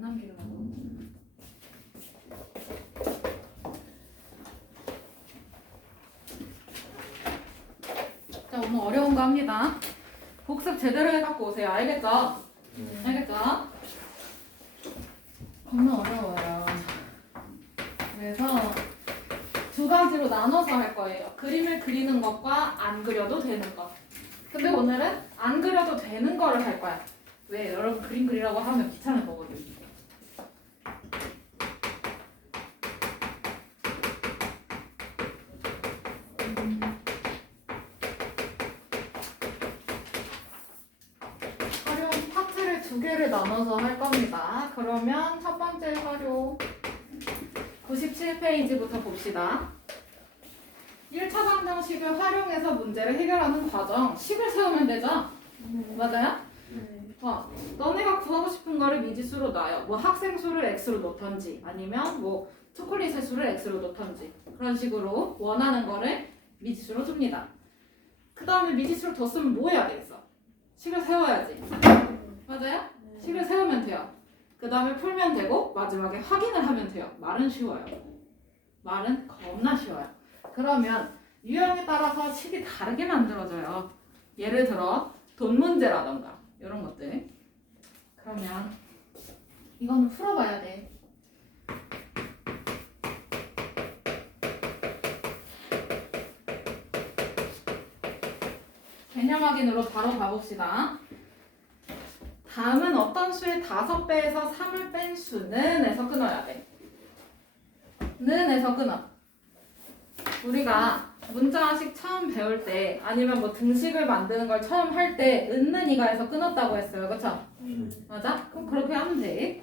남기려고. 자, 오늘 어려운 거 합니다. 복습 제대로 해갖고 오세요. 알겠죠? 알겠죠? 겁나 어려워요. 그래서 두 가지로 나눠서 할 거예요. 그림을 그리는 것과 안 그려도 되는 것. 근데 오늘은 안 그려도 되는 거를 할 거야. 왜? 여러분 그림 그리라고 하면 귀찮을 거거든. 활용 파트를 두 개를 나눠서 할 겁니다. 그러면 첫 번째 활용 97페이지부터 봅시다. 1차 방정식을 활용해서 문제를 해결하는 과정. 식을 세우면 되죠? 맞아요? 너네가 구하고 싶은 거를 미지수로 놔요. 뭐 학생 수를 x로 놓던지 아니면 뭐 초콜릿의 수를 x로 놓던지 그런 식으로 원하는 거를 미지수로 줍니다. 그 다음에 미지수를 더 쓰면 뭐 해야 되겠어? 식을 세워야지. 맞아요? 식을 세우면 돼요. 그 다음에 풀면 되고 마지막에 확인을 하면 돼요. 말은 쉬워요. 말은 겁나 쉬워요. 그러면 유형에 따라서 식이 다르게 만들어져요. 예를 들어 돈 문제라던가 이런 것들. 그러면 이거는 풀어봐야 돼. 개념 확인으로 바로 가봅시다. 다음은 어떤 수의 5배에서 3을 뺀 수는 에서 끊어야 돼. 는 에서 끊어. 우리가 문자식 처음 배울 때 아니면 뭐 등식을 만드는 걸 처음 할 때 은는 이가에서 끊었다고 했어요. 그쵸? 맞아? 그럼 그렇게 하면 돼.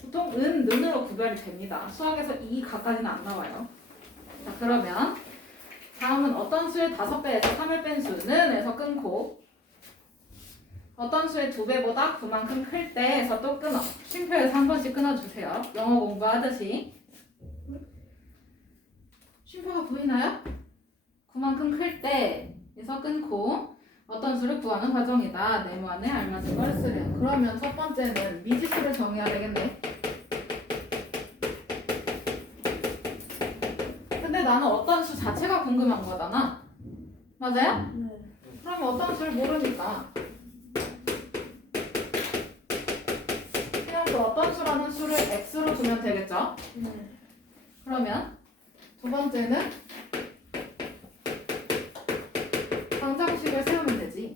보통 은, 는으로 구별이 됩니다. 수학에서 이 가까지는 안 나와요. 자, 그러면 다음은 어떤 수의 5배에서 3을 뺀 수는 에서 끊고 어떤 수의 2배보다 그만큼 클 때에서 또 끊어. 쉼표에서 한 번씩 끊어주세요. 영어 공부하듯이. 쉼표가 보이나요? 그만큼 클 때에서 끊고 어떤 수를 구하는 과정이다. 네모 안에 알맞은 걸 쓰래요. 그러면 첫 번째는 미지수를 정해야 되겠네. 근데 나는 어떤 수 자체가 궁금한 거잖아. 맞아요? 그러면 어떤 수를 모르니까 그냥 또 어떤 수라는 수를 x로 두면 되겠죠? 그러면 두 번째는 방정식을 세우면 되지.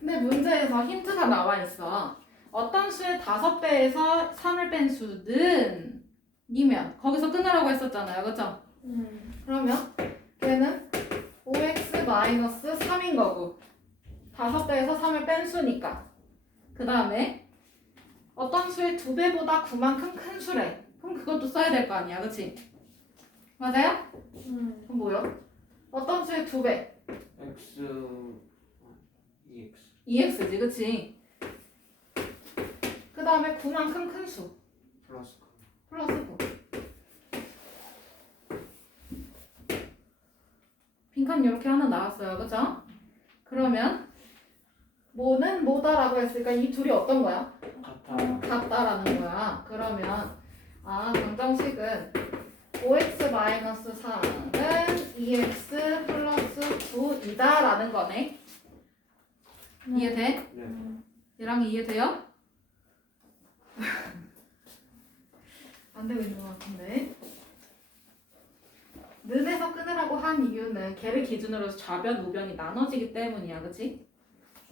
근데 문제에서 힌트가 나와 있어. 어떤 수의 5배에서 3을 뺀 수는 이면 거기서 끊으라고 했었잖아요. 그쵸? 그러면 걔는 5x-3인 거고 5배에서 3을 뺀 수니까 그 다음에 어떤 수의 2배보다 9만큼 큰 수래. 그럼 그것도 써야 될 거 아니야. 그치? 맞아요? 그럼 뭐요? 어떤 수의 2배? x 2x 2x지. 그치? 그 다음에 9만큼 큰 수. 플러스 플러스 9. 빈칸 이렇게 하나 나왔어요. 그죠? 그러면 뭐는 뭐다라고 했으니까 이 둘이 어떤 거야? 같다라는 거야. 그러면 방정식은 5x-4는 2x 플러스 9이다라는 거네. 이해돼? 네. 얘랑 이해돼요? 안 되고 있는 것 같은데. 는에서 끊으라고 한 이유는 걔를 기준으로 좌변, 우변이 나눠지기 때문이야. 그치?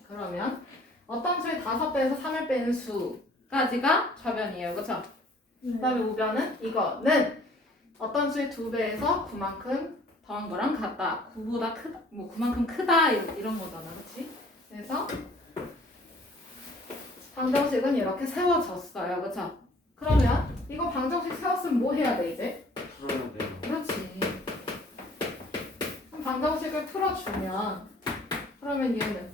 그러면 어떤 수의 5배에서 3을 빼는 수까지가 좌변이에요. 그쵸? 그 다음에 우변은 이거는 어떤 수의 2배에서 9만큼 더한 거랑 같다. 9보다 크다. 뭐 9만큼 크다. 이런 거잖아. 그치? 그래서 방정식은 이렇게 세워졌어요. 그쵸? 그러면 이거 방정식 세웠으면 뭐 해야 돼 이제? 풀어야 돼요. 그렇지. 그럼 방정식을 풀어주면 그러면 얘는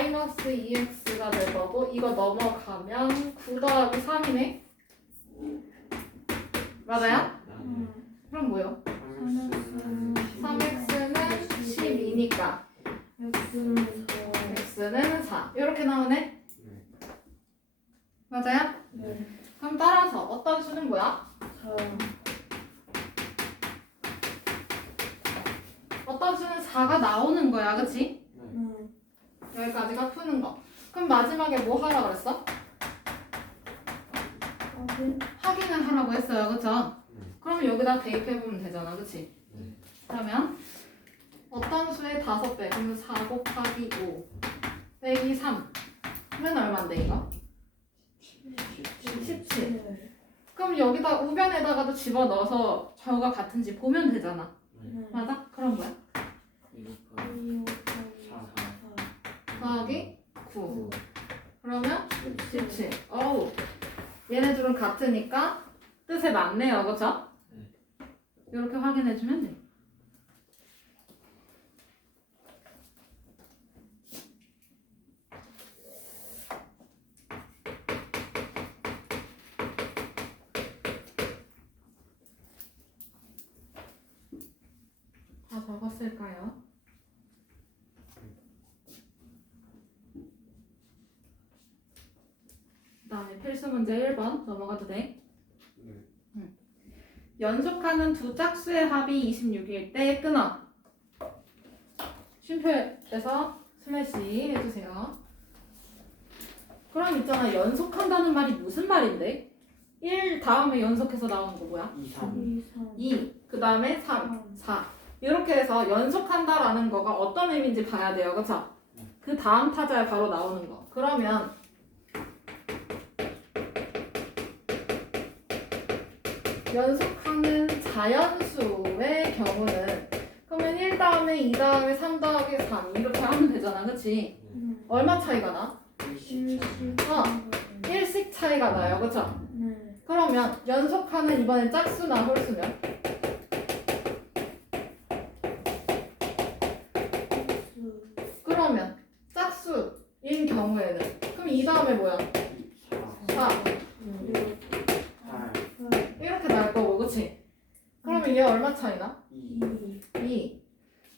5x-2x가 될 거고 이거 넘어가면 9 더하기 3이네? 맞아요? 그럼 뭐요? 3x는 12니까 x는 x는 4 이렇게 나오네? 네. 맞아요? 네. 그럼 따라서 어떤 수는 뭐야? 4. 어떤 수는 4가 나오는 거야, 그치? 네. 여기까지가 푸는 거. 그럼 마지막에 뭐 하라 그랬어? 확인을 하라고 했어요, 그쵸? 그럼 여기다 대입해보면 되잖아, 그치? 네. 그러면 어떤 수의 5배, 그러면 4 곱하기 5 빼기 3 는 얼만데 이거? 17. 그럼 여기다 우변에다가도 집어넣어서 좌우가 같은지 보면 되잖아. 맞아? 그럼 뭐야? 4하기 9 그러면 17. 어우, 얘네들은 같으니까 뜻에 맞네요, 그쵸? 이렇게 확인해주면 돼. 다 적었을까요? 그 다음에 필수 문제 1번 넘어가도 돼. 네. 연속하는 두 짝수의 합이 26일 때 끊어. 쉼표에서 슬래시 해주세요. 그럼 있잖아, 연속한다는 말이 무슨 말인데? 1 다음에 연속해서 나오는 거 뭐야? 2, 3. 2, 그 다음에 3, 4 이렇게 해서 연속한다라는 거가 어떤 의미인지 봐야 돼요, 그쵸? 그 다음 타자에 바로 나오는 거. 그러면 연속하는 자연수의 경우는 그러면 1 다음에 2 다음에 3 더하기 3 이렇게 하면 되잖아, 그치? 얼마 차이가 나? 1씩 차이가 나요, 그쵸? 그러면 연속하는 이번엔 짝수나 홀수면? 그러면 짝수인 경우에는 그럼 이 다음에 뭐야? 4 8. 이렇게 나올 거고, 그치? 그러면 얘 얼마 차이나? 2. 2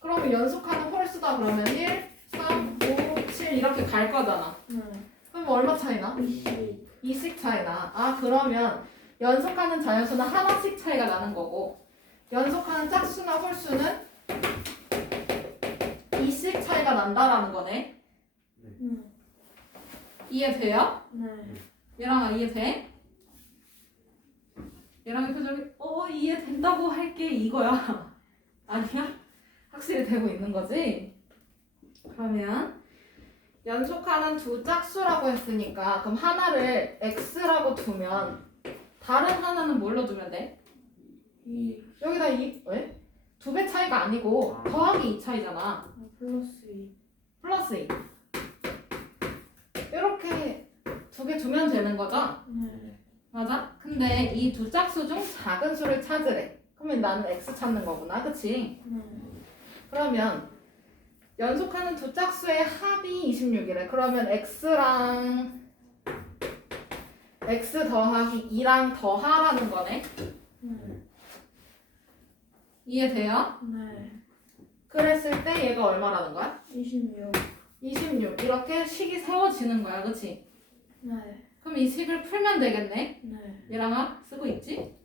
그러면 연속하는 홀수다 그러면 1, 3, 5, 7 이렇게 갈 거잖아. 그럼 얼마 차이나? 2씩 차이나. 아, 그러면 연속하는 자연수는 하나씩 차이가 나는 거고 연속하는 짝수나 홀수는 2씩 차이가 난다라는 거네. 이해돼요? 얘랑아 이해돼? 얘랑 표정이 이해된다고 할게 이거야. 아니야? 확실히 되고 있는 거지? 그러면 연속하는 두 짝수라고 했으니까 그럼 하나를 x라고 두면 다른 하나는 뭘로 두면 돼? 여기다 왜? 2배 차이가 아니고 더하기 2 차이잖아. 플러스 2 이렇게 2개 두면 되는 거죠? 맞아? 근데 이 두 짝수 중 작은 수를 찾으래. 그러면 나는 x 찾는 거구나, 그치? 그러면 연속하는 두 짝수의 합이 26이래. 그러면 x랑 x 더하기 2랑 더하라는 거네. 이해돼요? 그랬을 때 얘가 얼마라는 거야? 26 이렇게 식이 세워지는 거야, 그치? 그럼 이 식을 풀면 되겠네. 얘랑아 쓰고 있지?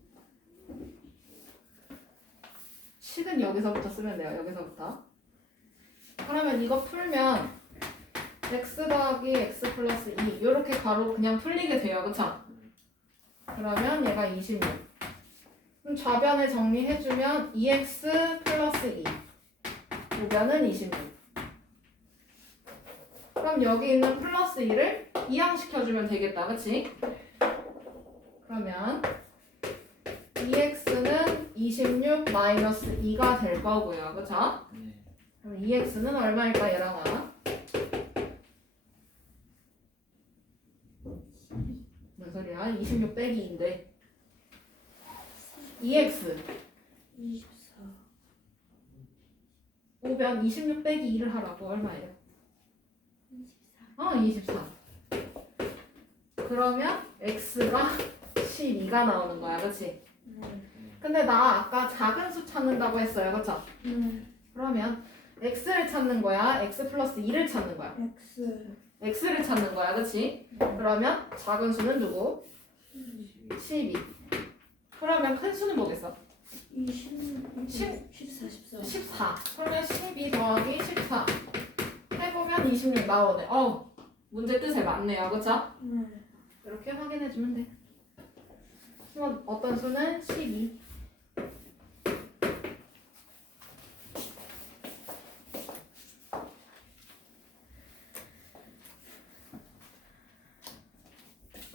식은 여기서부터 쓰면 돼요. 여기서부터. 그러면 이거 풀면 x 더하기 x 플러스 2 이렇게 가로 그냥 풀리게 돼요, 그쵸? 그러면 얘가 26. 그럼 좌변을 정리해주면 2x 플러스 2 우변은 26. 그럼 여기 있는 플러스 2를 이항시켜주면 되겠다, 그치? 그러면 2x는 26 마이너스 2가 될 거고요, 그쵸? 그럼 2x는 얼마일까, 얘랑아? 무슨 소리야? 26 빼기 2인데 2x 5변 26 빼기 2를 하라고. 얼마예요? 24. 그러면 x가 12가 나오는 거야, 그치? 근데 나 아까 작은 수 찾는다고 했어요, 그쵸? 그러면 x를 찾는 거야? x 플러스 2를 찾는 거야? X. x를 찾는 거야, 그치? 그러면 작은 수는 누구? 12. 그러면 큰 수는 뭐겠어? 14. 14. 그러면 12 더하기 14 해보면 26 나오네. 문제 뜻에 맞네요, 그쵸? 네. 이렇게 확인해주면 돼. 그럼 어떤 수는 12.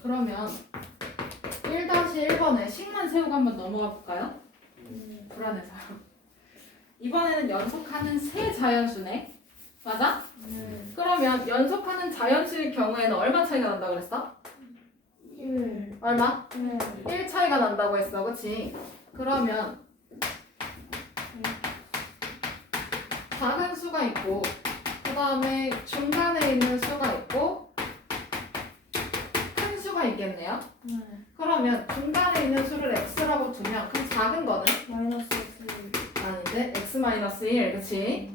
그러면 1-1번에 식만 세우고 한번 넘어가 볼까요? 불안해서. 이번에는 연속하는 세 자연수네. 맞아? 네. 그러면 연속하는 자연수일 경우에는 얼마 차이가 난다고 그랬어? 1. 얼마? 네. 1 차이가 난다고 했어. 그치? 그러면 작은 수가 있고 그 다음에 중간에 있는 수가 있고 큰 수가 있겠네요. 네. 그러면 중간에 있는 수를 x라고 두면 그 작은 거는 마이너스 X. 아닌데 x-1 그치?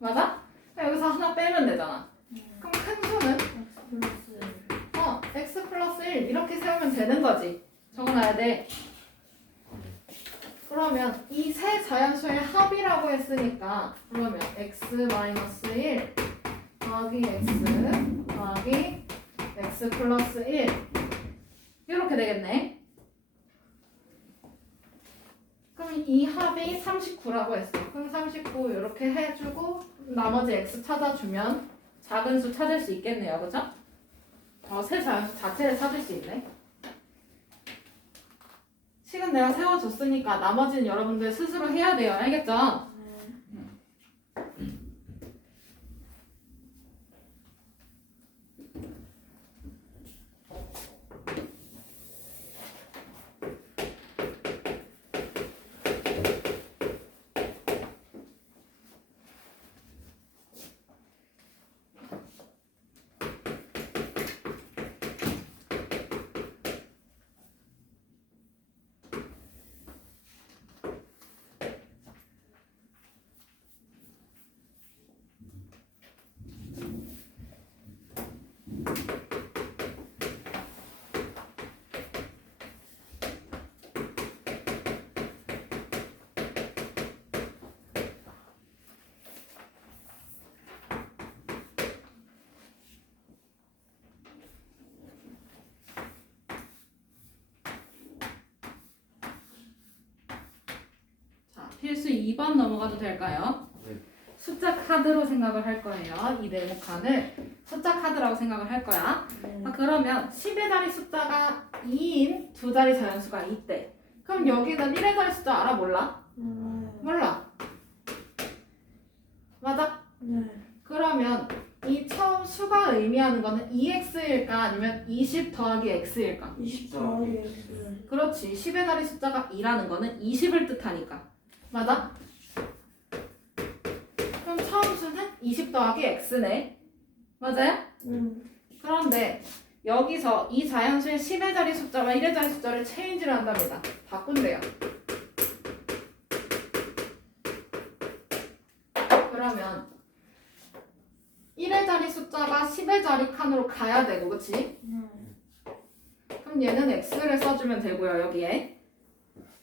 맞아? 그럼 여기서 하나 빼면 되잖아. 그럼 큰 수는 X 플러스 x 플러스 1 이렇게 세우면 되는 거지. 적어놔야 돼. 그러면 이 세 자연수의 합이라고 했으니까 그러면 x-1 더하기 x 더하기 x 플러스 1 이렇게 되겠네. 그럼 이 합이 39라고 했어. 그럼 39 이렇게 해주고 나머지 x 찾아주면 작은 수 찾을 수 있겠네요. 그죠? 세 자연수 자체를 찾을 수 있네. 식은 내가 세워줬으니까 나머지는 여러분들 스스로 해야 돼요. 알겠죠? 자, 필수 2번 넘어가도 될까요? 네. 숫자 카드로 생각을 할 거예요. 이 네모칸을 숫자 카드라고 생각을 할 거야. 그러면 10의 자리 숫자가 2인 두 자리 자연수가 있대. 그럼 여기는 1의 자리 숫자 알아? 몰라? 몰라. 맞아? 네. 그러면 이 처음 수가 의미하는 거는 2x일까 아니면 20 더하기 x일까? 20 더하기 X. 그렇지. 10의 자리 숫자가 2라는 거는 20을 뜻하니까. 맞아? 그럼 처음 수는 20 더하기 x네. 맞아요? 그런데 여기서 이 자연수의 10의 자리 숫자와 1의 자리 숫자를 체인지를 한답니다. 바꾼대요. 그러면 1의 자리 숫자가 10의 자리 칸으로 가야 되고, 그치? 그럼 얘는 x를 써주면 되고요, 여기에.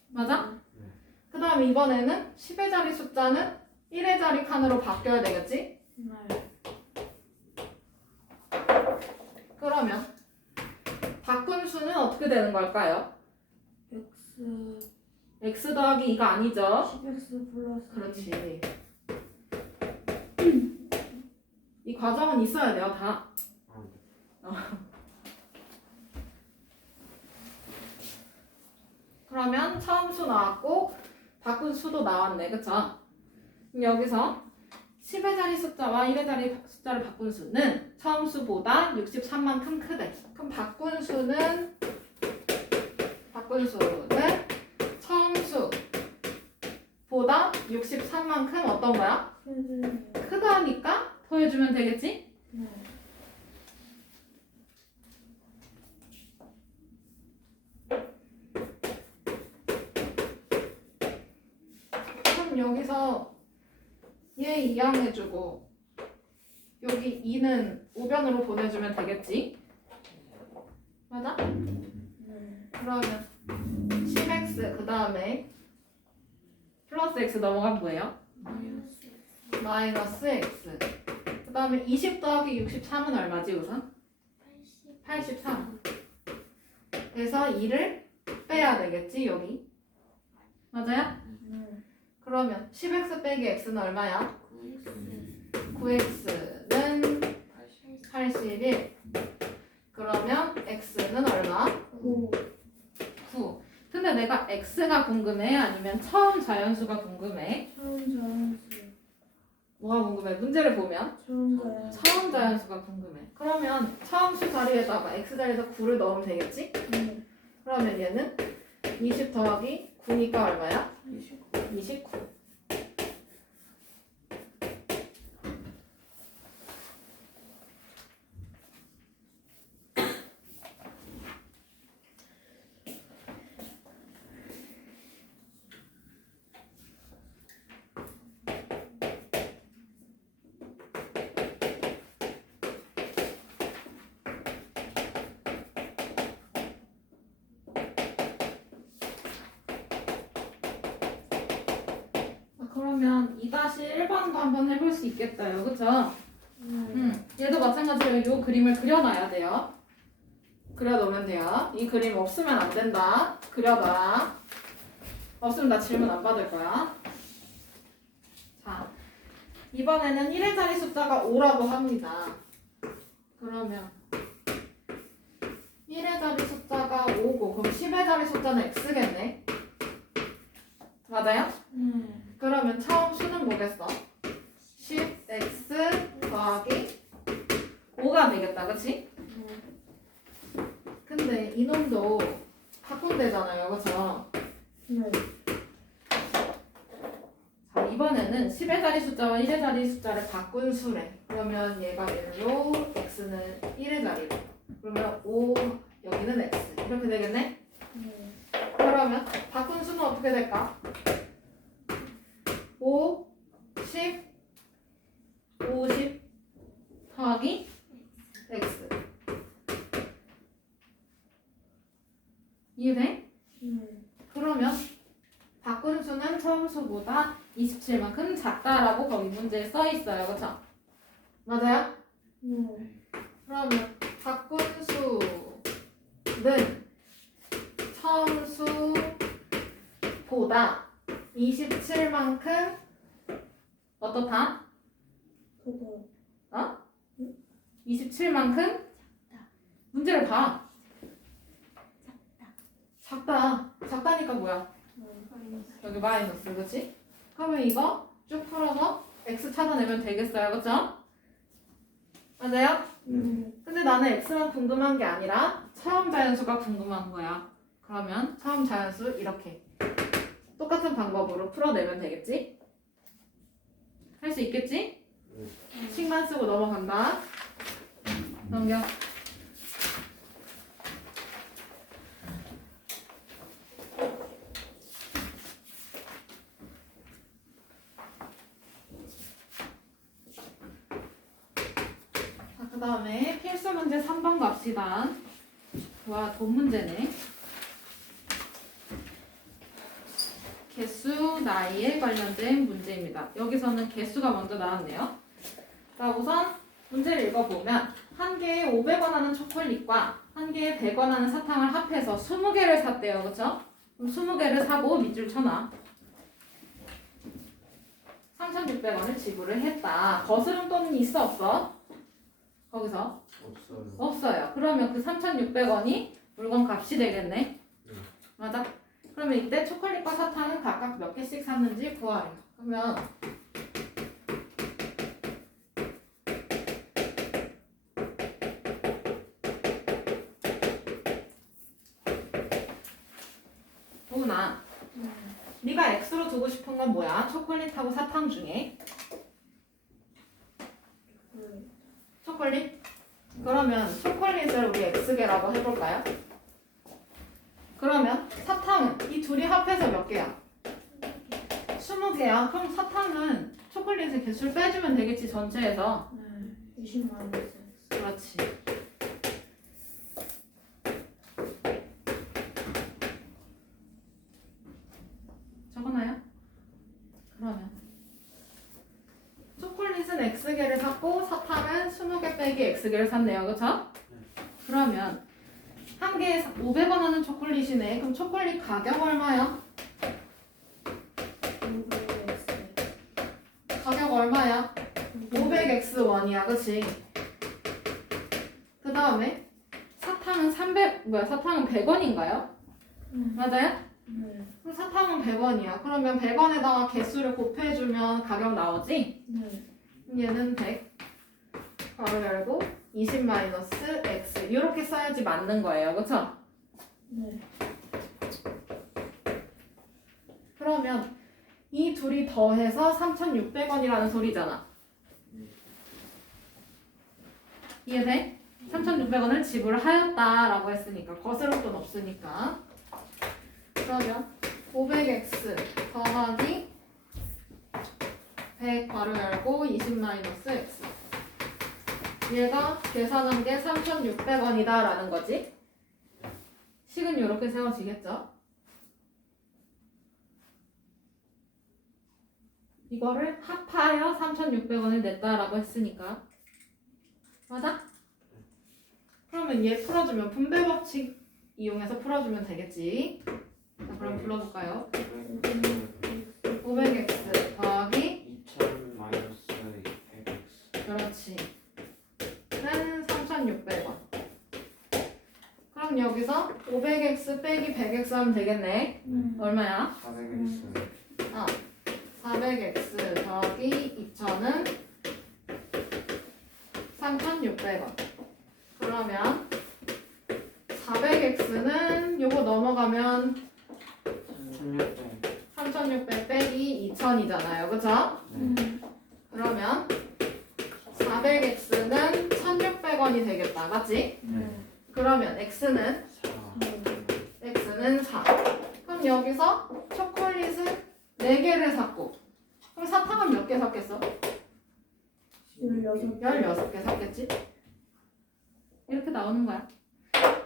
맞아? 그 다음 이번에는 10의 자리 숫자는 1의 자리 칸으로 바뀌어야 되겠지? 네. 그러면 바꾼 수는 어떻게 되는 걸까요? X x 더하기 2가 아니죠? 10X 플러스. 그렇지. 이 과정은 있어야 돼요, 다. 그러면 처음 수 나왔고 바꾼 수도 나왔네, 그쵸? 그럼 여기서 10의 자리 숫자와 1의 자리 숫자를 바꾼 수는 처음 수보다 63만큼 크대. 그럼 바꾼 수는 처음 수보다 63만큼 어떤 거야? 크다니까 더해주면 되겠지? 네. 그럼 여기서 얘 2항 해주고 여기 2는 우변으로 보내주면 되겠지? 맞아? 네. 그러면 10x 그 다음에 플러스 x 넘어간 뭐예요? 마이너스 x 그 다음에 20 더하기 63은 얼마지 우선? 83 그래서 2를 빼야 되겠지 여기 맞아요? 네. 그러면 10x 빼기 x는 얼마야? 9x는 81 그러면 x는 얼마? 9. 9 근데 내가 x가 궁금해? 아니면 처음 자연수가 궁금해? 처음 자연수. 뭐가 궁금해? 문제를 보면 처음 자연수. 처음 자연수가 궁금해 그러면 처음 수 자리에다가 x 자리에서 9를 넣으면 되겠지? 네. 그러면 얘는 20 더하기 9니까 얼마야? 29 그러면 2-1번도 한번 해볼 수 있겠다요. 그쵸? 네. 얘도 마찬가지로 이 그림을 그려놔야 돼요. 그려놓으면 돼요. 이 그림 없으면 안 된다. 그려놔라. 없으면 나 질문 안 받을 거야. 자, 이번에는 1의 자리 숫자가 5라고 합니다. 그러면 1의 자리 숫자가 5고 그럼 10의 자리 숫자는 x겠네. 맞아요? 네. 그러면 처음 수는 뭐겠어? 10x 더하기 5가 되겠다. 그치? 네. 근데 이놈도 바꾼대잖아요. 그쵸? 네. 자, 이번에는 10의 자리 숫자와 1의 자리 숫자를 바꾼 수래. 그러면 얘가 1로 x는 1의 자리로. 그러면 5 여기는 x. 이렇게 되겠네? 네. 그러면 바꾼 수는 어떻게 될까? 5, 10, 50 더하기 x. 이해돼? 네. 그러면 바꾼 수는 처음 수보다 27만큼 작다라고 거기 문제에 써 있어요. 그쵸? 맞아요? 네. 그러면 바꾼 수는 처음 수보다 27만큼 어떻다? 그거. 27만큼 문제를 봐. 작다. 작다니까 뭐야? 여기 마이너스, 그치? 그러면 이거 쭉 풀어서 x 찾아내면 되겠어요, 그쵸? 맞아요? 근데 나는 x만 궁금한 게 아니라 처음 자연수가 궁금한 거야. 그러면 처음 자연수 이렇게 똑같은 방법으로 풀어내면 되겠지? 할 수 있겠지? 식만 쓰고 넘어간다. 넘겨. 자, 그 다음에 필수 문제 3번 갑시다. 와, 돈 문제네. 개수, 나이에 관련된 문제입니다. 여기서는 개수가 먼저 나왔네요. 자, 우선 문제를 읽어보면 한 개에 500원 하는 초콜릿과 한 개에 100원 하는 사탕을 합해서 20개를 샀대요. 그쵸? 그럼 20개를 사고 밑줄 쳐놔. 3,600원을 지불을 했다. 거스름 돈은 있어 없어? 거기서? 없어요. 없어요. 그러면 그 3,600원이 물건 값이 되겠네. 맞아? 그러면 이때 초콜릿과 사탕은 각각 몇 개씩 샀는지 구하래. 그러면 도훈아, 네가 X로 두고 싶은 건 뭐야? 초콜릿하고 사탕 중에 초콜릿? 그러면 초콜릿을 우리 X개라고 해볼까요? 그러면 사탕은 이 둘이 합해서 몇 개야? 20개야. 그럼 사탕은 초콜릿의 개수를 빼주면 되겠지, 전체에서. 네. 20만 X. 그렇지. 적어놔요? 그러면 초콜릿은 X개를 샀고 사탕은 20개 빼기 X개를 샀네요. 그쵸? 그러면 한 개에 500원 하는 초콜릿이네. 그럼 초콜릿 가격 얼마야? 500X. 가격 얼마야? 500X1이야. 그치? 그 다음에 사탕은 사탕은 100원인가요? 맞아요? 네. 그럼 사탕은 100원이야. 그러면 100원에다가 개수를 곱해주면 가격 나오지? 네. 얘는 100 바로 열고 20 마이너스 X 이렇게 써야지 맞는 거예요. 그쵸? 네. 그러면 이 둘이 더해서 3,600원이라는 소리잖아. 이해돼? 3,600원을 지불하였다라고 했으니까 거스를 돈 없으니까. 그러면 500x 더하기 100 바로 열고 20 마이너스 x 얘가 계산한 게 3,600원이다 라는 거지. 식은 이렇게 세워지겠죠? 이거를 합하여 3,600원을 냈다라고 했으니까 맞아? 그러면 얘 풀어주면 분배 법칙 이용해서 풀어주면 되겠지. 자, 그럼 불러볼까요? 500x 더하기 2000 마이너스 100x. 그렇지 는 3,600원. 그럼 여기서 500x 빼기 100x 하면 되겠네. 얼마야? 400x. 400x 더하기 2000은 3,600원. 그러면 400x는 요거 넘어가면 1600. 3,600 빼기 2000이잖아요. 그쵸? 네. 그러면 400x는 1,600원이 되겠다. 맞지? 네. 그러면 x는 4. 그럼 여기서 초콜릿을 4개를 샀고 그럼 사탕은 몇 개 샀겠어? 16개 샀겠지? 이렇게 나오는 거야.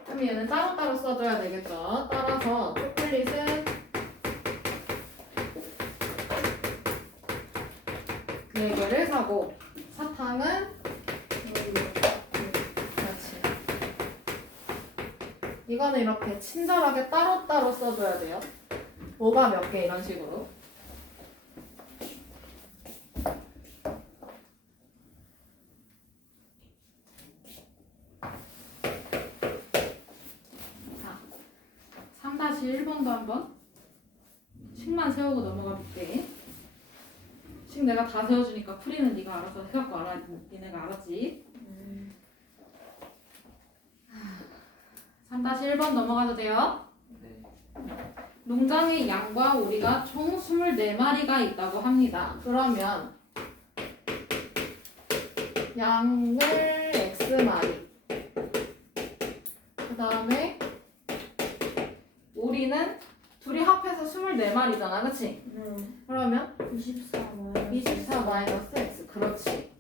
그럼 얘는 따로따로 써줘야 되겠죠. 따라서 초콜릿은 4개를 사고 사탕은 그렇지. 이거는 이렇게 친절하게 따로따로 써줘야 돼요. 뭐가 몇 개 이런 식으로. 자, 3-1번도 한번 식만 세우고 넘어가 볼게. 식 내가 다 세워주니까 풀이는 네가 알아서 해갖고 알아. 니네가 알았지? 3-1번 넘어가도 돼요? 네. 농장에 양과 오리가 총 24마리가 있다고 합니다. 그러면 양을 X마리 그 다음에 오리는 둘이 합해서 24마리잖아. 그치? 그러면 24 마이너스 X 그렇지.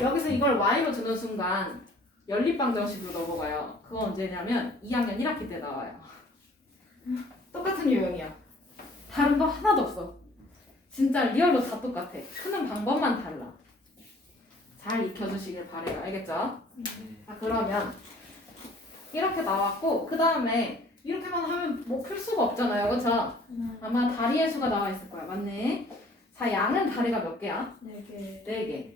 여기서 이걸 Y로 두는 순간 연립방정식으로 넘어가요. 그거 언제냐면 2학년 1학기 때 나와요. 똑같은 유형이야. 다른 거 하나도 없어. 진짜 리얼로 다 똑같아. 푸는 방법만 달라. 잘 익혀주시길 바래요. 알겠죠? 자, 그러면 이렇게 나왔고 그 다음에 이렇게만 하면 뭐 풀 수가 없잖아요. 그쵸? 아마 다리의 수가 나와 있을 거야. 맞네. 자, 양은 다리가 몇 개야? 4개.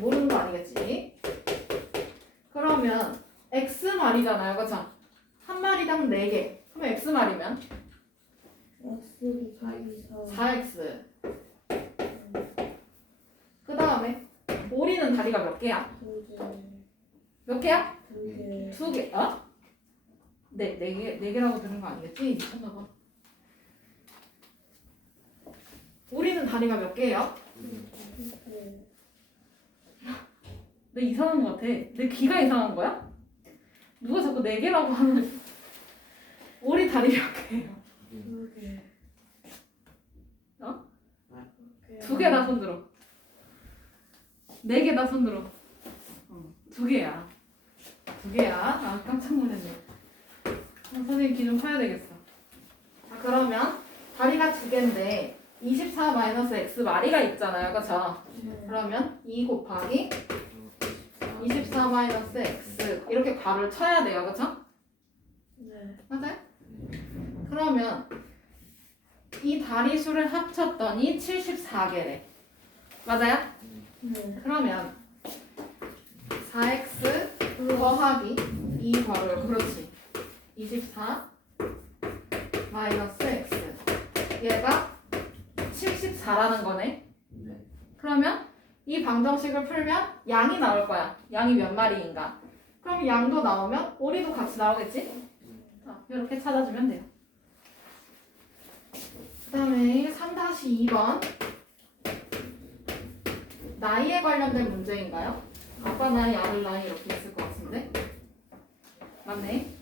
모르는 거 아니겠지? 그러면 X마리잖아요. 그쵸? 한 마리당 4개. 그럼 X마리면 4X. 그 다음에 오리는 다리가 몇 개야? 몇 개야? 2개. 어? 네 개라고 들은 거 아니겠지? 미쳤나봐. 오리는 다리가 몇 개예요? 내 이상한 거 같아. 내 귀가 이상한 거야? 누가 자꾸 4개라고 하는 오리 다리 몇 개예요? 어? 두 개 다 손들어. 네 개 다 손들어. 두 개야. 두 개야. 아, 깜짝 놀랐네. 선생님 기 좀 파야 되겠어. 자, 그러면 다리가 두 개인데 24-x 마리가 있잖아요. 그쵸? 네. 그러면 2 곱하기 24-x 이렇게 괄호를 쳐야 돼요. 그쵸? 네. 맞아요? 그러면 이 다리 수를 합쳤더니 74개래. 맞아요? 네. 그러면 4x 더하기 2 괄호요. 그렇지. 24 마이너스 x. 얘가 74라는 거네. 네. 그러면 이 방정식을 풀면 양이 나올 거야. 양이 몇 마리인가. 그럼 양도 나오면 오리도 같이 나오겠지? 이렇게 찾아주면 돼요. 그 다음에 3-2번 나이에 관련된 문제인가요? 아빠 나이, 아들 나이 이렇게 있을 것 같은데? 맞네.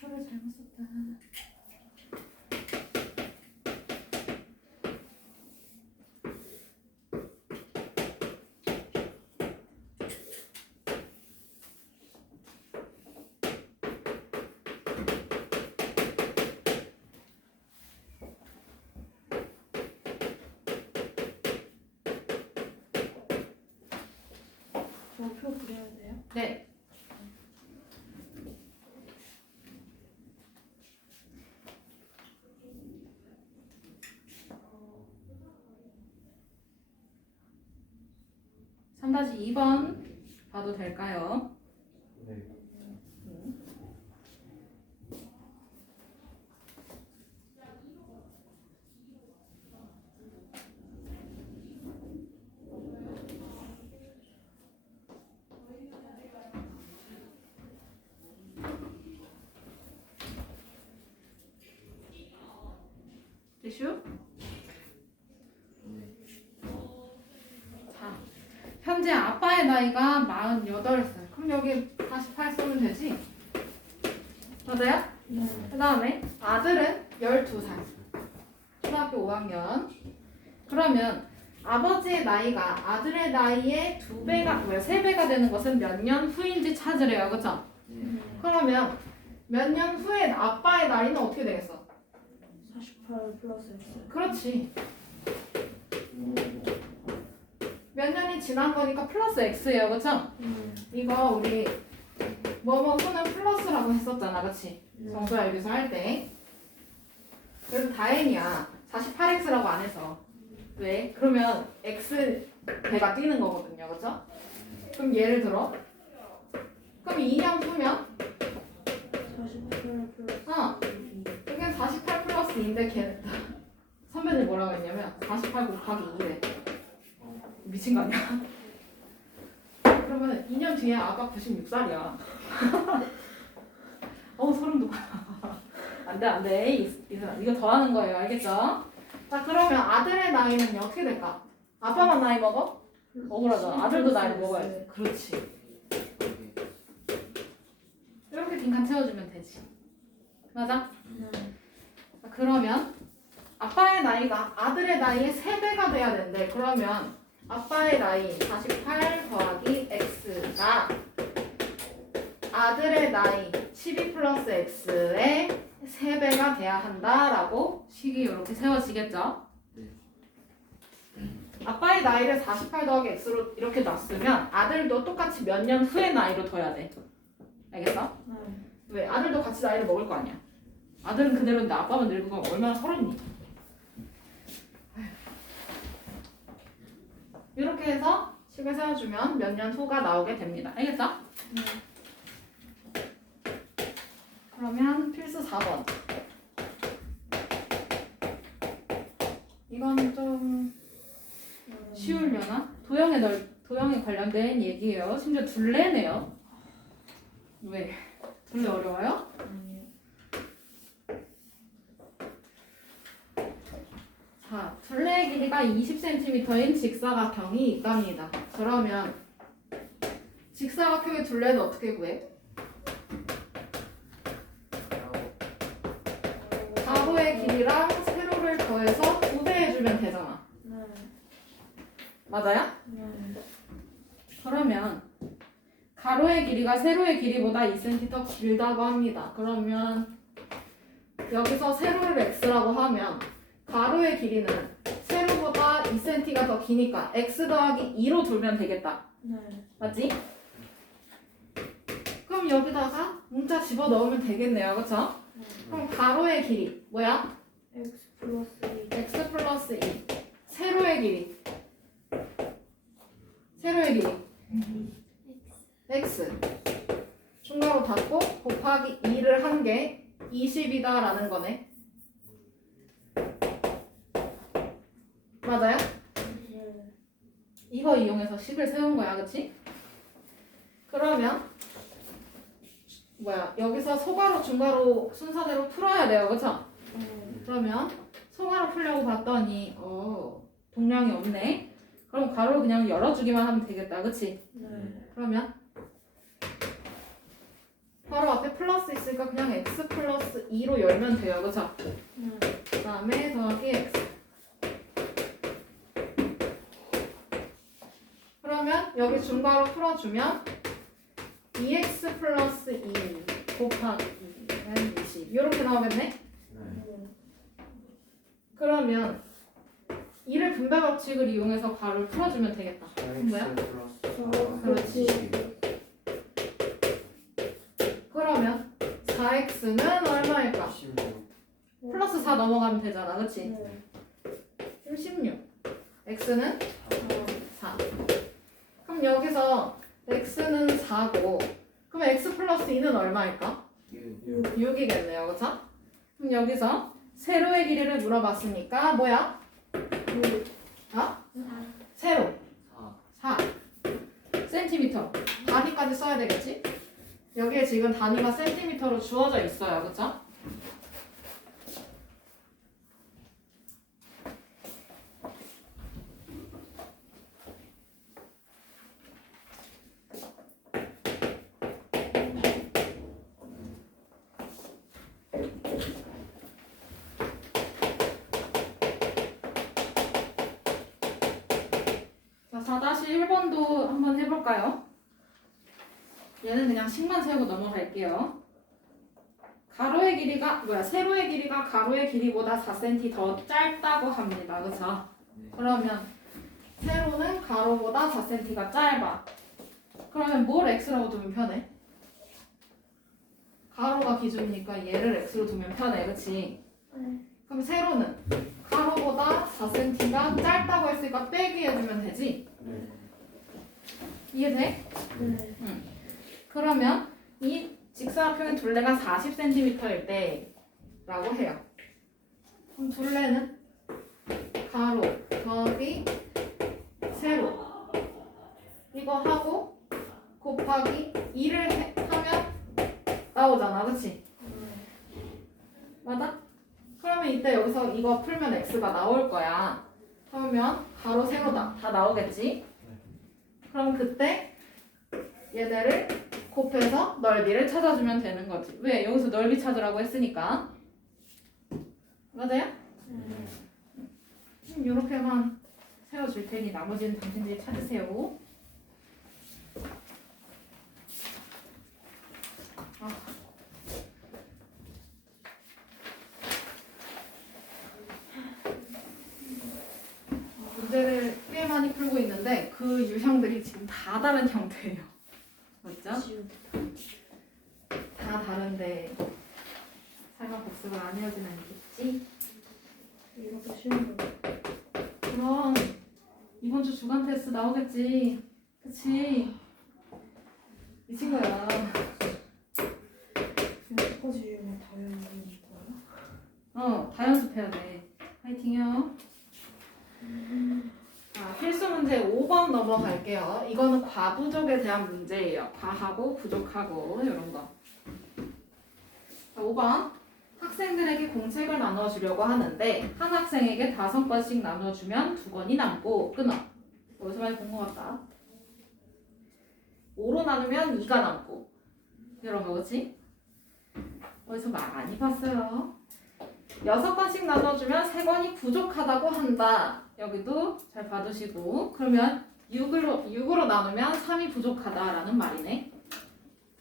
표를 잘못 썼다. 저표 그려야 돼요? 네. 삼 2번 봐도 될까요? 네. 티슈? 네. 자, 현재 아빠의 나이가 48살. 그럼 여기 48 쓰면 되지? 맞아요? 네. 그 다음에 아들은 12살. 초등학교 5학년. 그러면 아버지의 나이가 아들의 나이의 2배가, 3배가 되는 것은 몇 년 후인지 찾으래요. 그쵸? 그러면 몇 년 후에 아빠의 나이는 어떻게 되겠어? 48 플러스 X. 그렇지. 몇 년이 지난 거니까 플러스 X예요. 그쵸? 이거 우리 뭐뭐 후는 플러스라고 했었잖아. 그치? 정수와 여기서 할 때. 그래서 다행이야. 48x라고 안 해서. 왜? 그러면 x 배가 뛰는 거거든요. 그쵸? 그럼 예를 들어. 그럼 2년 후면 48 플러스 이게 48 플러스 2인데 걔 선배들 뭐라고 했냐면 48 곱하기 2래. 미친 거 아니야? 그러면 2년 뒤에 아빠 96살이야. 소름 돋아. 안 돼. 이거 더 하는 거예요. 알겠죠? 자, 그러면 아들의 나이는 어떻게 될까? 아빠만 나이 먹어? 억울하잖아. 아들도 나이 먹어야지. 그렇지. 이렇게 빈칸 채워주면 되지. 맞아? 자, 그러면 아빠의 나이가 아들의 나이의 3배가 돼야 된대. 그러면 아빠의 나이 48 더하기 x가 아들의 나이 12 플러스 x의 3배가 돼야 한다라고 식이 이렇게 세워지겠죠? 아빠의 나이를 48 더하기 x로 이렇게 놨으면 아들도 똑같이 몇 년 후의 나이로 둬야 돼. 알겠어? 왜? 아들도 같이 나이를 먹을 거 아니야. 아들은 그대로인데 아빠만 늙고 가면 얼마나 서럽니? 이렇게 해서 식을 세워주면 몇 년 후가 나오게 됩니다. 알겠죠? 그러면 필수 4번. 이건 좀 쉬우려나? 도형에 관련된 얘기예요. 심지어 둘레네요. 왜? 둘레 어려워요? 자, 둘레의 길이가 20cm인 직사각형이 있답니다. 그러면 직사각형의 둘레는 어떻게 구해? 가로의 길이랑 세로를 더해서 2배 해주면 되잖아. 네. 맞아요? 네. 그러면 가로의 길이가 세로의 길이보다 2cm 더 길다고 합니다. 그러면 여기서 세로를 x라고 하면 가로의 길이는 세로보다 2cm가 더 기니까 x 더하기 2로 두면 되겠다. 네. 맞지? 그럼 여기다가 문자 집어넣으면 되겠네요. 그쵸? 네. 그럼 가로의 길이 뭐야? x 플러스 2. x 플러스 2. 세로의 길이. 세로의 길이. x. 중괄호 닫고 곱하기 2를 한 게 20이다라는 거네. 맞아요? 네. 이거 이용해서 식을 세운 거야. 그치? 그러면 뭐야? 여기서 소괄호 중괄호 순서대로 풀어야 돼요. 그쵸? 네. 그러면 소괄호 풀려고 봤더니 동량이 없네. 그럼 가로 그냥 열어주기만 하면 되겠다. 그치? 네. 그러면 바로 앞에 플러스 있으니까 그냥 x 플러스 2로 열면 돼요. 그쵸? 네. 그 다음에 더하기 x. 그러면 여기 중괄호 풀어주면 2x 플러스 2 곱하기 2는 20 이렇게 나오겠네? 네. 네. 그러면 2를 분배 법칙을 이용해서 괄호를 풀어주면 되겠다. 뭐야? 4x 플러스 그렇지. 4 그러면 4x는 얼마일까? 16 플러스 4 넘어가면 되잖아. 그치? 네. 그럼 16. x는 4 4. 그럼 여기서 x는 4고 그럼 x 플러스 2는 얼마일까? 6 6이겠네요. 그쵸? 그럼 여기서 세로의 길이를 물어봤으니까 뭐야? 세로 4 4 센티미터 단위까지 써야 되겠지? 여기에 지금 단위가 센티미터로 주어져 있어요. 그쵸? 자, 4-1번도 한번 해볼까요? 얘는 그냥 식만 세우고 넘어갈게요. 가로의 길이가 세로의 길이가 가로의 길이보다 4cm 더 짧다고 합니다. 그쵸? 그러면 세로는 가로보다 4cm가 짧아. 그러면 뭘 x라고 두면 편해? 가로가 기준이니까 얘를 x로 두면 편해. 그치? 네. 그럼 세로는 가로보다 4cm가 짧다고 했으니까 빼기 해주면 되지? 네. 이해돼? 네. 그러면 이 직사각형의 둘레가 40cm일 때라고 해요. 그럼 둘레는 가로 더하기 세로 이거 하고 곱하기 2를 하면 나오잖아. 그치? 맞아? 그러면 이때 여기서 이거 풀면 x가 나올 거야. 그러면 가로 세로 다 나오겠지? 그럼 그때 얘네를 곱해서 넓이를 찾아주면 되는 거지. 왜? 여기서 넓이 찾으라고 했으니까. 맞아요? 이렇게만 세워줄 테니 나머지는 당신들이 찾으세요. 문제를 꽤 많이 풀고 있는데 그 유형들이 지금 다 다른 형태예요. 맞죠? 지우. 다 다른데 설마 복습을 안 해오진 않겠지? 이것도 쉬운 거. 그럼 이번 주 주간 테스트 나오겠지. 그치? 이 친구야. 지금 첫 번째 중에 다 외우는 거야? 다 연습해야 돼. 파이팅요. 자, 필수 문제 5번 넘어갈게요. 이거는 과부족에 대한 문제예요. 과하고 부족하고 이런 거. 자, 5번. 학생들에게 공책을 나눠주려고 하는데 한 학생에게 5권씩 나눠주면 2권이 남고 끊어. 여기서 많이 본 것 같다. 5로 나누면 2가 남고 이런 거 그치? 어디서 많이 봤어요. 6권씩 나눠주면 3권이 부족하다고 한다. 여기도 잘 봐두시고 그러면 6으로 나누면 3이 부족하다라는 말이네.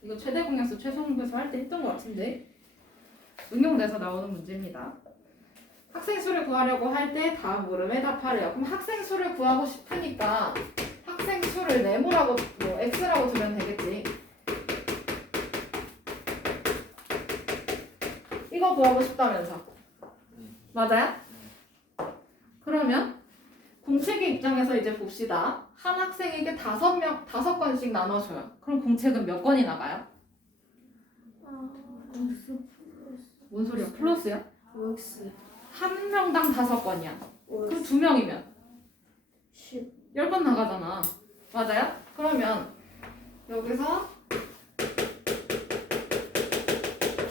이거 최대 공약수 최소 공배수 할 때 했던 것 같은데 응용돼서 나오는 문제입니다. 학생 수를 구하려고 할 때 다음 물음에 답하래요. 그럼 학생 수를 구하고 싶으니까 학생 수를 네모라고 뭐 x라고 두면 되겠지. 이거 구하고 싶다면서. 맞아요? 그러면 공책의 입장에서 이제 봅시다. 한 학생에게 5권씩 나눠줘요. 그럼 공책은 몇 권이 나가요? 뭔 소리야? 플러스야? OX 한 명당 5권이야. 그럼 OX 2명이면 10 10권 나가잖아. 맞아요? 그러면 여기서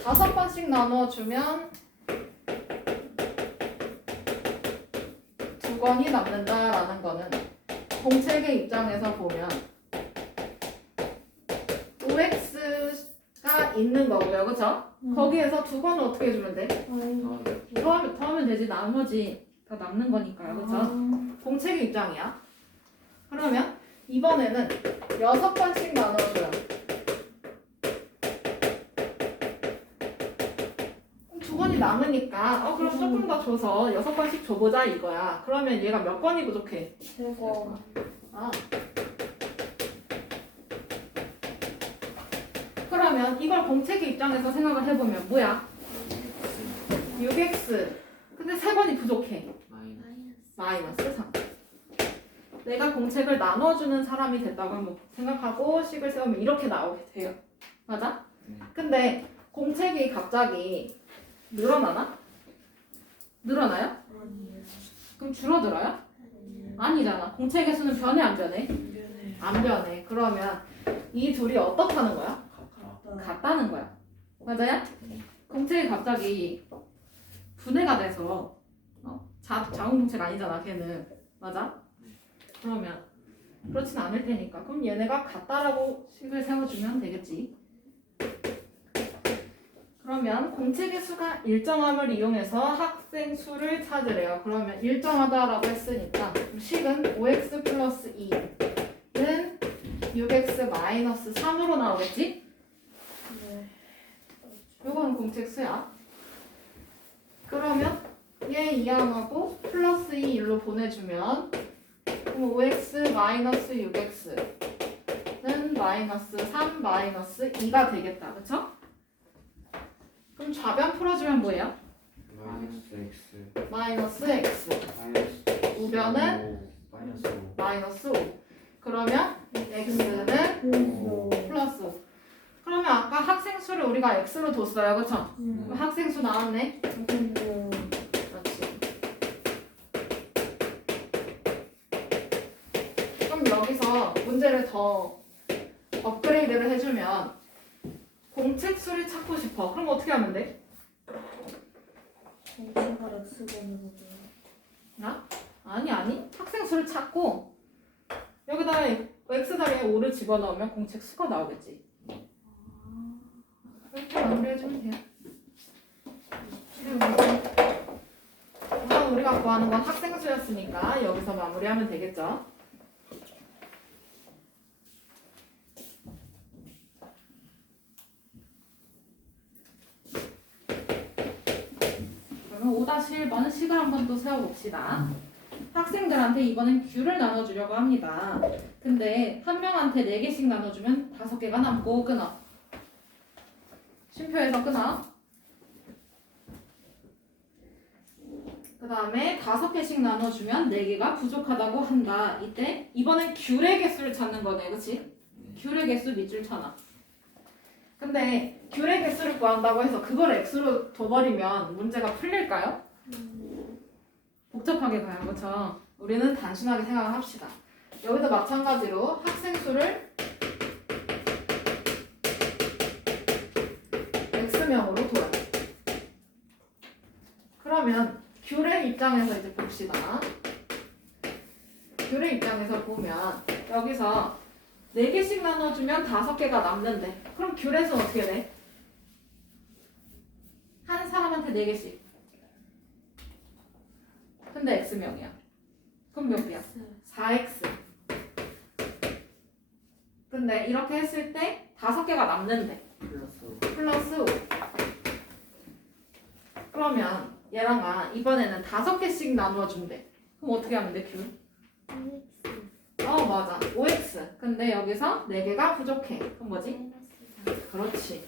5번씩 나눠주면 2권이 남는다라는 거는 공책의 입장에서 보면 OX가 있는 거고요. 그쵸? 거기에서 2권을 어떻게 해주면 돼? 더하면 되지. 나머지 더 남는 거니까요. 그쵸? 공책의 입장이야. 그러면 이번에는 6번씩 나눠줘요. 2권이 남으니까 그럼 조금 더 줘서 6번씩 줘보자 이거야. 그러면 얘가 몇 권이 부족해? 3권 아. 그러면 이걸 공책의 입장에서 생각을 해보면 뭐야? 6x. 근데 3권이 부족해. 마이너스 3. 내가 공책을 나눠주는 사람이 됐다고 한번 생각하고 식을 세우면 이렇게 나오게 돼요. 맞아? 근데 공책이 갑자기 늘어나나? 늘어나요? 아니에요 그럼 줄어들어요? 아니잖아. 공책의 수는 변해 안 변해? 미안해 안 변해. 그러면 이 둘이 어떻다는 거야? 같다는 거야. 맞아요? 공책이 갑자기 분해가 돼서 자웅공책 아니잖아 걔는. 맞아? 그러면 그렇진 않을 테니까 그럼 얘네가 같다라고 식을 세워주면 되겠지. 그러면 공책의 수가 일정함을 이용해서 학생 수를 찾으래요. 그러면 일정하다라고 했으니까 식은 5x 플러스 2는 6x 마이너스 3으로 나오겠지? 네 요건 공책 수야. 그러면 얘 이항하고 플러스 2 1로 보내주면 그럼 5x 마이너스 6x는 마이너스 3 마이너스 2가 되겠다. 그쵸? 그럼 좌변 풀어주면 뭐예요? 마이너스 x. 우변은 마이너스 5. 그러면 x는 플러스 5. 그러면 아까 학생 수를 우리가 x로 뒀어요. 그쵸? 그럼 학생 수 나왔네. 그렇지. 그럼 여기서 문제를 더 업그레이드를 해주면 공책 수를 찾고 싶어. 그럼 어떻게 하면 돼? 정신가락 X번으로 나? 아니. 학생 수를 찾고 여기다 x 자리에 5를 집어넣으면 공책 수가 나오겠지. 이렇게 마무리해주면 돼요. 우선 우리가 구하는 건 학생 수였으니까 여기서 마무리하면 되겠죠. 그러면 5-1번은 식을 한번 또 세워봅시다. 학생들한테 이번엔 귤을 나눠주려고 합니다. 근데 한 명한테 4개씩 나눠주면 5개가 남고 끊어. 쉼표에서 끊어. 그 다음에 5개씩 나눠주면 4개가 부족하다고 한다. 이때 이번엔 귤의 개수를 찾는 거네. 그치? 귤의 개수 밑줄 쳐놔. 근데 귤의 개수를 구한다고 해서 그걸 x로 둬버리면 문제가 풀릴까요? 복잡하게 가요. 그렇죠? 우리는 단순하게 생각을 합시다. 여기도 마찬가지로 학생 수를 x명으로 둬요. 그러면 귤의 입장에서 이제 봅시다. 귤의 입장에서 보면 여기서 4개씩 나눠주면 5개가 남는데 그럼 귤의 수는 어떻게 돼? 한 사람한테 4개씩. 근데 x명이야. 그럼 몇 개야? 4x. 근데 이렇게 했을 때 5개가 남는데 플러스 5. 그러면 얘랑아 이번에는 5개씩 나누어 준대. 그럼 어떻게 하면 돼, q? 맞아. 5x. 근데 여기서 4개가 부족해. 그럼 뭐지? 그렇지.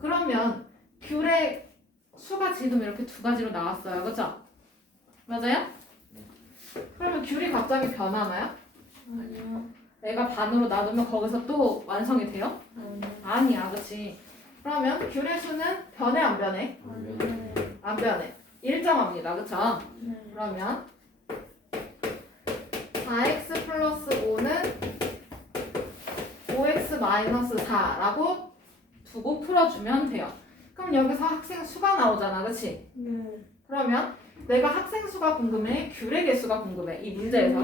그러면 귤의 수가 지금 이렇게 2가지로 나왔어요. 그죠? 맞아요? 그러면 귤이 갑자기 변하나요? 아니요. 얘가 반으로 나누면 거기서 또 완성이 돼요? 아니야, 그치? 그러면 귤의 수는 변해, 안 변해? 안 변해. 일정합니다. 그쵸? 그러면 4x 플러스 5는 5x 마이너스 4라고 두고 풀어주면 돼요. 그럼 여기서 학생 수가 나오잖아. 그치? 그러면 내가 학생 수가 궁금해? 귤의 개수가 궁금해? 이 문제에서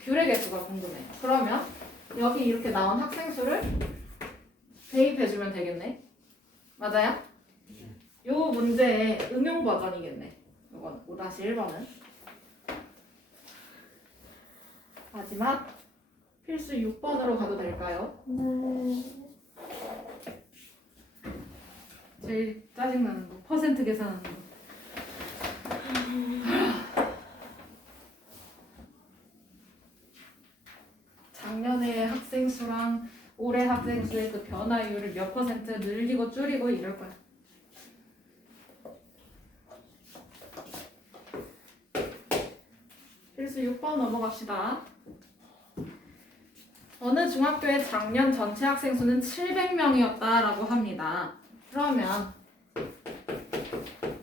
귤의 개수가 궁금해. 그러면 여기 이렇게 나온 학생 수를 대입해주면 되겠네. 맞아요? 요 문제의 응용 버전이겠네. 이건 5-1번은. 마지막 필수 6번으로 가도 될까요? 제일 짜증나는 거 퍼센트 계산하는 거. 작년에 학생 수랑 올해 학생 수의 그 변화율을 몇 퍼센트 늘리고 줄이고 이럴 거야. 필수 6번 넘어갑시다. 어느 중학교의 작년 전체 학생 수는 700명이었다라고 합니다. 그러면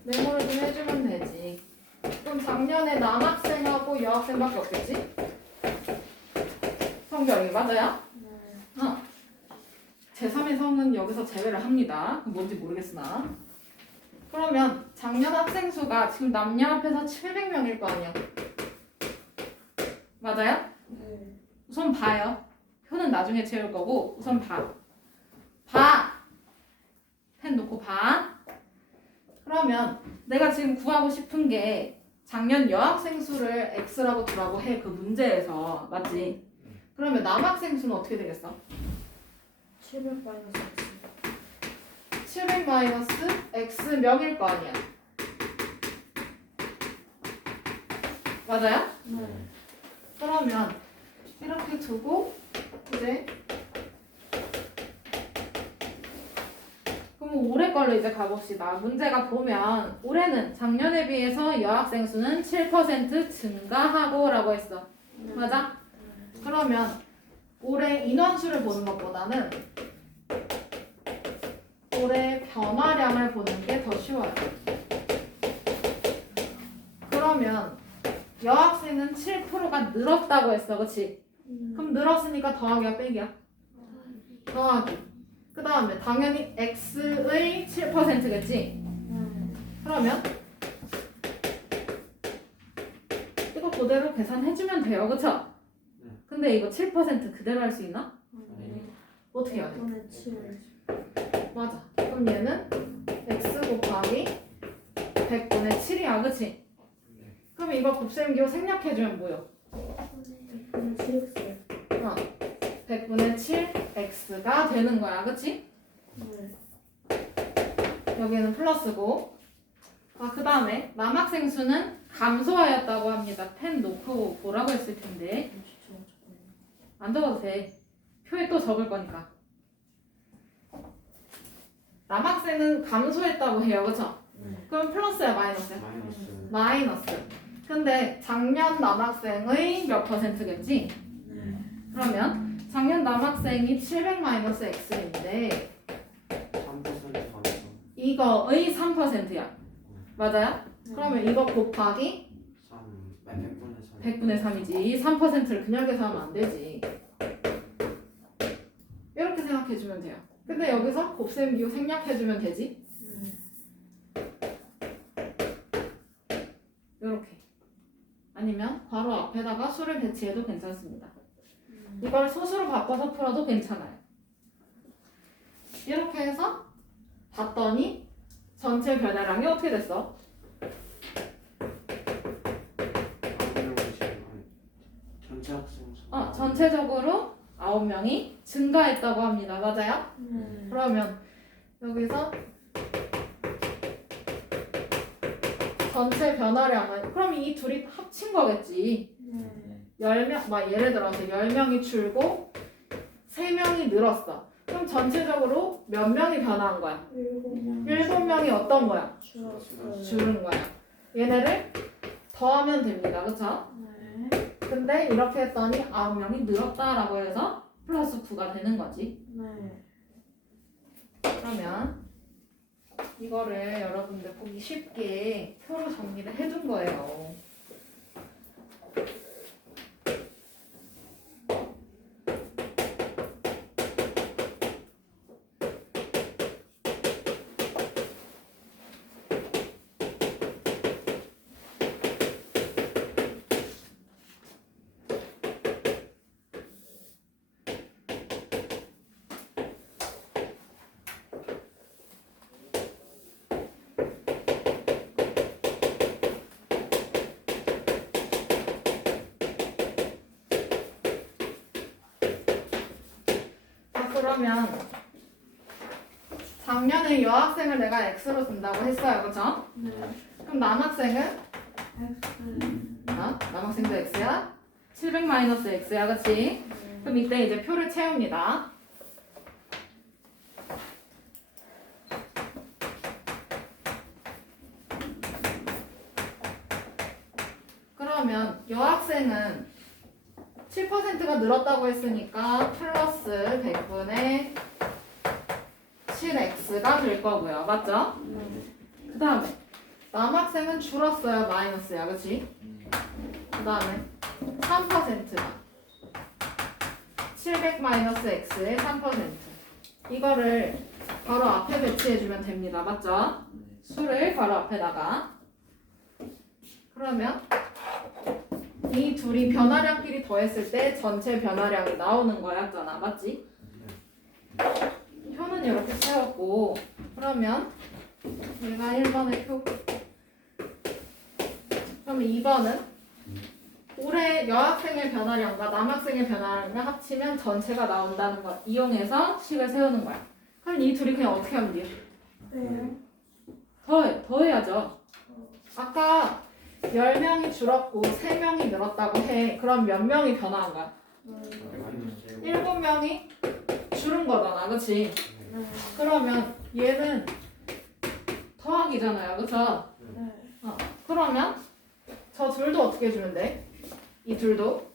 메모를 좀 해주면 되지. 그럼 작년에 남학생하고 여학생밖에 없겠지? 성별이 맞아요? 제3의 성은 여기서 제외를 합니다. 뭔지 모르겠으나. 그러면 작년 학생 수가 지금 남녀 합해서 700명일 거 아니야? 맞아요? 우선 봐요. 표는 나중에 채울 거고 우선 봐. 펜 놓고 봐. 그러면 내가 지금 구하고 싶은 게 작년 여학생 수를 x라고 두라고 해. 그 문제에서. 맞지? 그러면 남학생 수는 어떻게 되겠어? 700 마이너스 X. 700 마이너스 x명일 거 아니야. 맞아요? 그러면 이렇게 두고 이제 그럼 올해 걸로 이제 가봅시다. 문제가 보면 올해는 작년에 비해서 여학생 수는 7% 증가하고 라고 했어. 맞아? 그러면 올해 인원수를 보는 것보다는 올해 변화량을 보는 게 더 쉬워요. 그러면 여학생은 7%가 늘었다고 했어. 그치? 그럼 늘었으니까 더하기야 빼기야? 더하기. 그 다음에 당연히 x의 7%겠지? 그러면 이거 그대로 계산해주면 돼요. 그쵸? 근데 이거 7% 그대로 할 수 있나? 어떻게 해야 돼? 7. 맞아. 그럼 얘는 x 곱하기 100분의 7이야. 그치? 그럼 이거 곱셈기호 생략해주면 뭐요? 7X. 100분의 7x가 되는 거야. 그치? 여기는 플러스고. 그 다음에 남학생 수는 감소하였다고 합니다. 펜 놓고 보라고 했을 텐데 안 적어도 돼. 표에 또 적을 거니까. 남학생은 감소했다고 해요. 그쵸? 그럼 플러스야 마이너스야? 마이너스. 근데 작년 남학생의 몇 퍼센트겠지? 그러면 작년 남학생이 700 마이너스 x인데 3% 감소. 이거의 3%야. 맞아요? 그러면 이거 곱하기 100분의 3이지. 3%를 그냥 계산하면 안 되지. 이렇게 생각해주면 돼요. 근데 여기서 곱셈기호 생략해주면 되지. 이렇게. 아니면 바로 앞에다가 수를 배치해도 괜찮습니다. 이걸 소수로 바꿔서 풀어도 괜찮아요. 이렇게 해서 봤더니 전체 변화량이 어떻게 됐어? 전체 학생 수. 전체적으로 9명이 증가했다고 합니다. 맞아요? 네. 그러면 여기서 전체 변화량은 그럼 이 둘이 합친 거겠지. 네. 10명, 막 예를 들어서 10명이 줄고 3명이 늘었어. 그럼 전체적으로 몇 명이 변화한 거야? 7명 7명이 어떤 거야? 줄었어요. 줄은 거야. 얘네를 더하면 됩니다. 그쵸? 네. 근데 이렇게 했더니 9명이 늘었다라고 해서 플러스 9가 되는 거지. 네. 그러면 이거를 여러분들 보기 쉽게 표로 정리를 해둔 거예요. 그러면 작년에 여학생을 내가 X로 쓴다고 했어요. 그쵸? 네. 그럼 남학생은? X. 남학생도 X야? 700 마이너스 X야. 그치? 그럼 이때 이제 표를 채웁니다. 그러면 여학생은 7%가 늘었다고 했으니까 플러스 100분의 7x가 될 거고요. 맞죠? 그 다음에 남학생은 줄었어요. 마이너스야. 그치? 그 다음에 3%가 700 마이너스 x의 3%. 이거를 바로 앞에 배치해주면 됩니다. 맞죠? 수를 바로 앞에다가. 그러면 이 둘이 변화량끼리 더했을 때 전체 변화량이 나오는 거였잖아. 맞지? 표는 이렇게 채웠고 그러면 얘가 1번의 표. 그럼 2번은 올해 여학생의 변화량과 남학생의 변화량을 합치면 전체가 나온다는 걸 이용해서 식을 세우는 거야. 그럼 이 둘이 그냥 어떻게 하면 돼요? 네. 더해야죠. 아까 10명이 줄었고 3명이 늘었다고 해. 그럼 몇 명이 변화한 거야? 7명이 줄은 거잖아. 그치? 네. 그러면 얘는 더하기잖아요. 그쵸? 네. 그러면 저 둘도 어떻게 해주면 돼? 이 둘도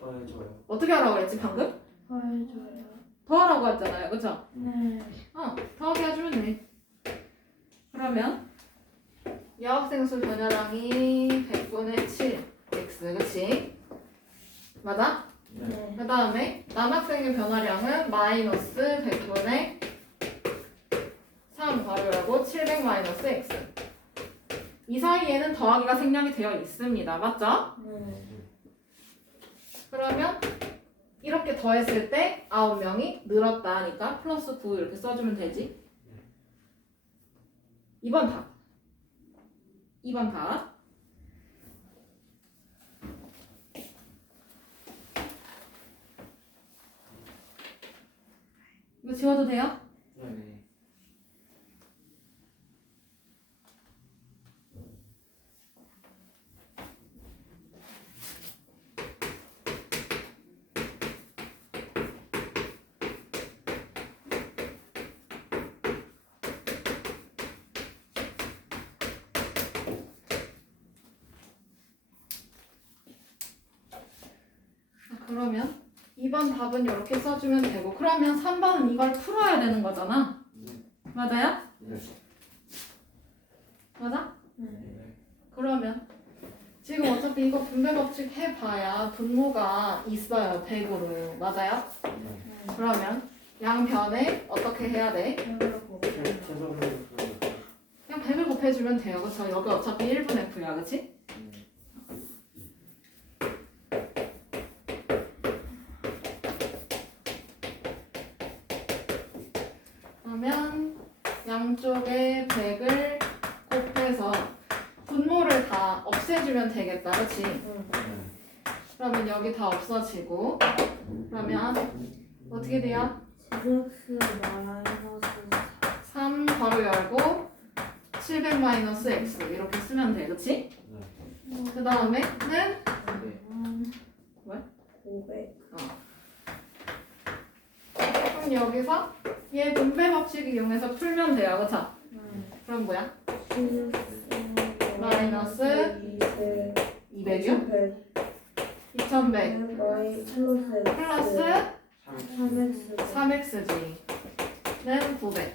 더해줘요. 어떻게 하라고 했지 방금? 더해줘요. 더하라고 했잖아요. 그쵸? 네. 더하게 해주면 돼. 그러면 여학생 수 변화량이 100분의 7 x. 그치? 맞아? 네. 그 다음에 남학생의 변화량은 마이너스 100분의 3 괄호열고 700 마이너스 x. 이 사이에는 더하기가 생략이 되어 있습니다. 맞죠? 네. 그러면 이렇게 더했을 때 9명이 늘었다 하니까 플러스 9 이렇게 써주면 되지. 2번 답. 2번 답. 이거 지워도 돼요? 네. 그러면 2번 답은 이렇게 써주면 되고 그러면 3번은 이걸 풀어야 되는 거잖아. 맞아요? 네. 맞아? 네. 그러면 지금 어차피 이거 분배 법칙 해봐야 분모가 있어요. 100으로. 맞아요? 그러면 양변에 어떻게 해야 돼? 최소분의 그냥 100을 곱해주면 돼요. 그쵸? 여기 어차피 1분 F야. 그치? 그러면 양쪽에 100을 곱해서 분모를 다 없애주면 되겠다. 그치? 그러면 여기 다 없어지고 그러면 어떻게 돼요? 7x 마이너스 3 괄호 열고 700 마이너스 x 이렇게 쓰면 돼, 그치? 네. 그 다음에는 네. 500. 그럼 여기서 얘 분배 법칙 이용해서 풀면 돼요, 그쵸? 그럼 뭐야? 7x 마이너스 200이요? 2100 플러스 3xg 는 900.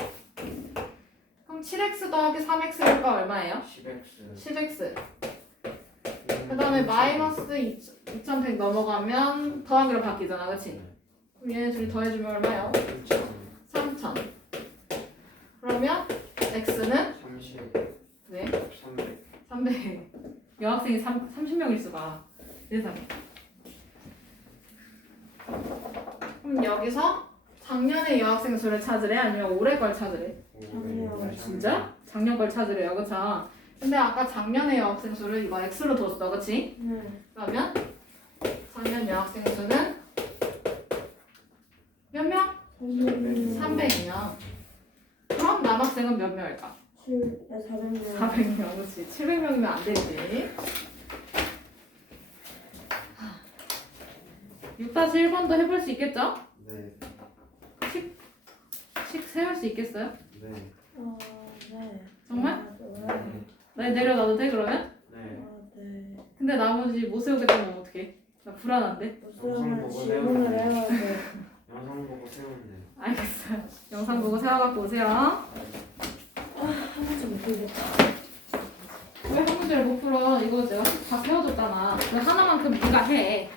그럼 7x 더하기 3x가 얼마예요? 10x. 10x. 그 다음에 마이너스 2100 넘어가면 더하기로 바뀌잖아, 그치? 그럼 얘네 둘이 더해주면 얼마예요? 3000. 그러면 x는 30. 왜? 300. 300. 여학생이 30명일 수가. 세상에. 그럼 여기서 작년의 여학생 수를 찾으래? 아니면 올해 걸 찾으래? 작년. 진짜? 작년 걸 찾으래요, 그쵸? 근데 아까 작년의 여학생 수를 이거 x로 뒀어, 그치? 네. 그러면 작년 여학생 수는 몇 명? 300명. 그럼 남학생은 몇 명일까? 400명. 400명, 그치? 700명이면 안 되지. 6-1번도 해볼 수 있겠죠? 네. 식 세울 수 있겠어요? 네. 네. 정말? 네. 나 내려놔도 돼, 그러면? 네. 네. 근데 나머지 못 세우겠다면 어떡해? 나 불안한데? 그러면 질문을 해야 돼. 영상 보고 세우면 돼요. 알겠어요. 영상 보고 세워갖고 오세요. 하나 좀 풀겠다. 왜 한 문제를 못 풀어? 이거 내가 다 세워줬잖아. 왜 하나만큼 네가 해?